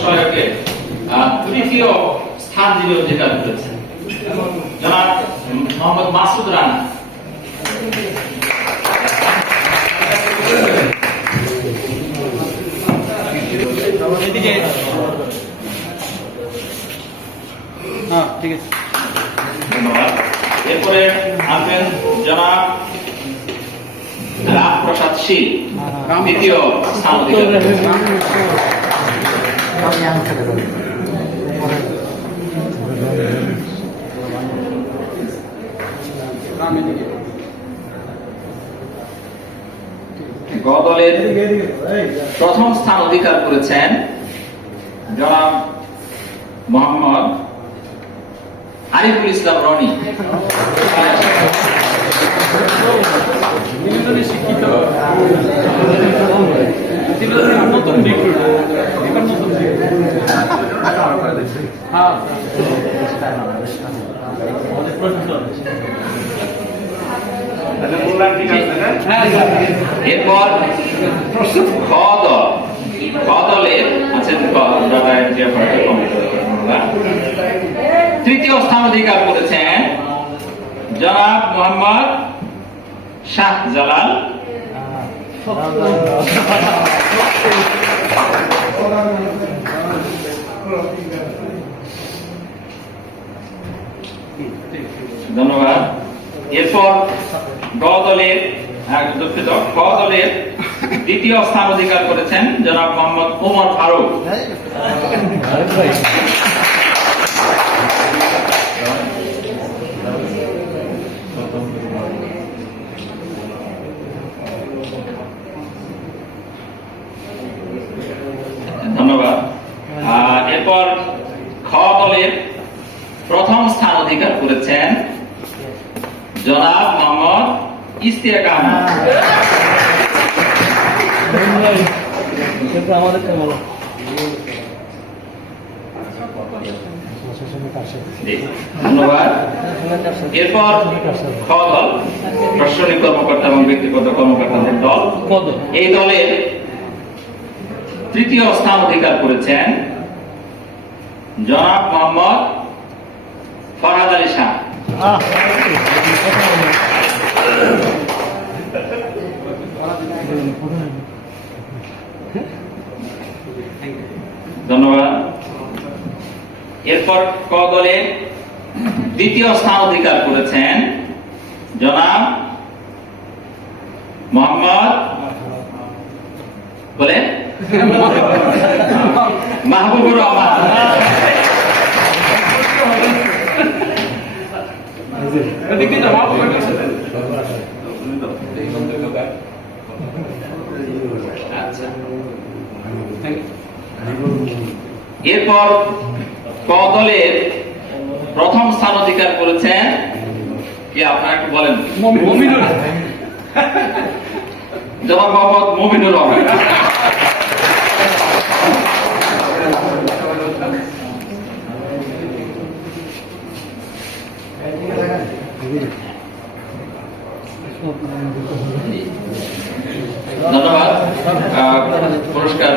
সহায়কে তৃতীয় স্থান যিনি অধিকার করেছেন জনাব মোহাম্মদ মাসুদ রানা। এদিকে। হ্যাঁ ঠিক আছে। ধন্যবাদ। এরপরে আসবেন জনাব রামপ্রসাদ শীল দ্বিতীয় স্থান অধিকার করেছেন। রাম এদিকে গ প্রথম স্থান অধিকার করেছেন জনাব মোহাম্মদ আরিফুল ইসলাম রনি। শিক্ষিত। নতুন এরপর খ দল খ দলের আছেন। তৃতীয় স্থান অধিকার করেছেন জনাব মোহাম্মদ শাহ জালাল। ধন্যবাদ। এরপর গ দলের হ্যাঁ, দুঃখিত খ দলের দ্বিতীয় স্থান অধিকার করেছেন জনাব মোহাম্মদ ওমর ফারুক ধন্যবাদ আর এরপর খ দলের প্রথম স্থান অধিকার করেছেন জনাব মোহাম্মদ ইস্তিয়াক আহমদ। আমাদের তো বলো জি, ধন্যবাদ। এরপর খ দল প্রশাসনিক কর্মকর্তা এবং ব্যক্তিগত কর্মকর্তাদের দল। এই দলের তৃতীয় স্থান অধিকার করেছেন জনাব মোহাম্মদ ফরহাদ আলী শাহ। ধন্যবাদ। এরপর ক দলে দ্বিতীয় স্থান অধিকার করেছেন জনাব মোহাম্মদ বলে মাহবুবুর রহমান। এরপর ক দলের প্রথম স্থান অধিকার করেছেন কি? আপনারা একটু বলেন। মমিনুর জনাব মোহাম্মদ মমিনুর রহমান। ধন্যবাদ। পুরস্কার